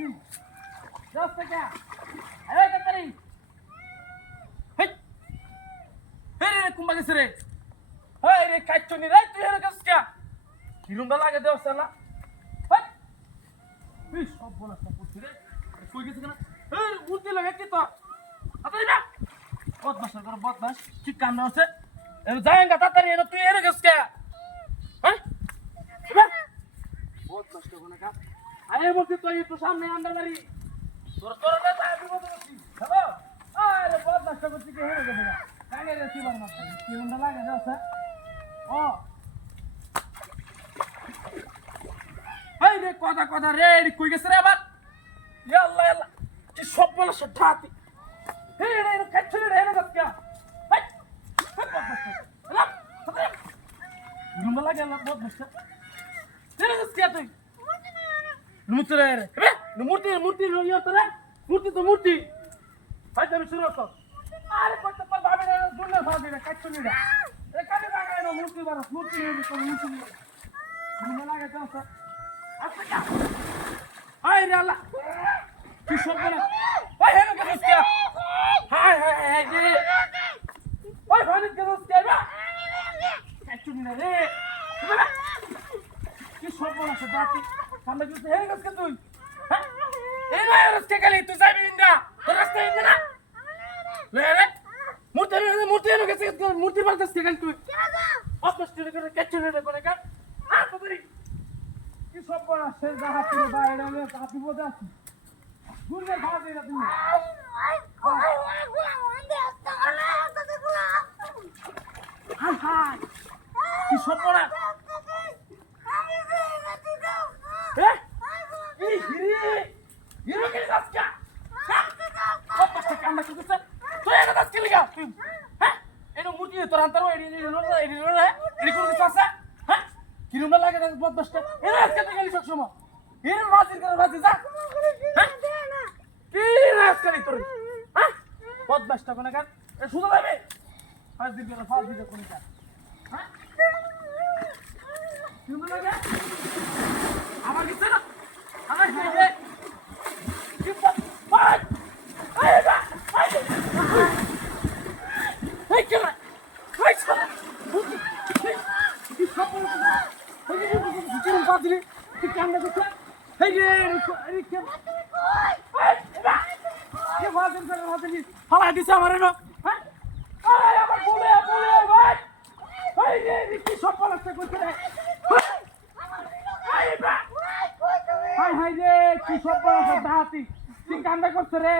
আসছি দশ টাকা আরে তাড়াতাড়ি হেই হেই রে কুম্বা গেছে রে হেই রে কাচ্চনি রে তুই এর কাছে কে কিরুমটা লাগে দেও সালা হেই তুই সব বলা সব করছিস রে কই গেছে কেন এই মূর্তি লাগে কি তো তাড়াতাড়ি না বদমাশ করে বদমাশ কি কাম না আছে এর যায়ঙ্গা তাড়াতাড়ি এর তুই এর কাছে কে হ্যাঁ বদমাশ করে না কা আরে বলতে তুই একটু সামনে আন্দার বাড়ি তোর তোর দাদা বিপদ হচ্ছি হ্যালো আরে বদমাশ করছিস কি হয়ে গেছে কানে রে কি বারমাস কি উন্ডা লাগে দাও স্যার ও এই রে কথা কথা রে কই গেছে রে আবার ইয়া আল্লাহ আল্লাহ কি সব বলা সঠাতি এই রে রে কাচ্চি রে রে গাছকা হাই আল্লাহ রুমা লাগে আল্লাহ বদমাশ রে গাছকা তুই মূর্তি রে রে মূর্তি মূর্তি ইয়া তোরা মূর্তি তো মূর্তি ভাই তুমি শুরু কর আরে কত পর ভাবে রে দুলে ভাবে রে কাচ্চি রে এ কানে লাগায় না মূর্তি বারস মূর্তি রে তো মূর্তি রুমা লাগে তো স্যার আচ্ছা হাই রে আল্লাহ কি সব বলা ওই হেন কে দস্তা হাই হাই হাই রে ওই ভানি কে দস্তা রে কাচ্চি রে কি সব বলা সদাতি সামনে গেছে হেন কে তুই হ্যাঁ এই নয় রাস্তা গেলি তুই যাবি না তোর রাস্তা ইন্দে না লে রে মূর্তি এনে গেছে মূর্তি বালতাস গেল তুই অপস্ট করে কাচ্চি রে করে কা আর তোদের কি সব বলা সে জাহাজ করে বাইরে রে কাপি বোঝা আছে গুলে ভাগ দে তুমি হাই হাই কি সব বলা এ এই হিরে হিরে কে যাচ্ছা কত কান্না করছিস তুই এটা কাজ কি লাগা তুই হ্যাঁ এটা মুটি তোর আন্তর এডি কোন কিছু আছে হ্যাঁ কিরুমা লাগে না বদমাশটা এরা আজকে তো গেলি সব সময় এর মাঝির করে মাঝি যা হ্যাঁ কি রাজ করি তোর হ্যাঁ বদমাশটা কোন কাজ এ শুধু যাবে ফাঁস দিবি না ফাঁস দিবি কোন কাজ হ্যাঁ কিরুমা লাগে আমার কিছু না আমার হাইবে কি বাই আই বা আই এই কি না আই ছাড়া কি সব কিরুম পাদরি কি কান্না করছ এই রে আরে কি কি বাজেন করে হাতে হালা দিছে আমারে না হ্যাঁ আরে আমার বলে ভাই এই রে কি সব পালাতে করছ রে হাই হাই রে কি সব পালাতে দাঁতি কি কান্না করছ রে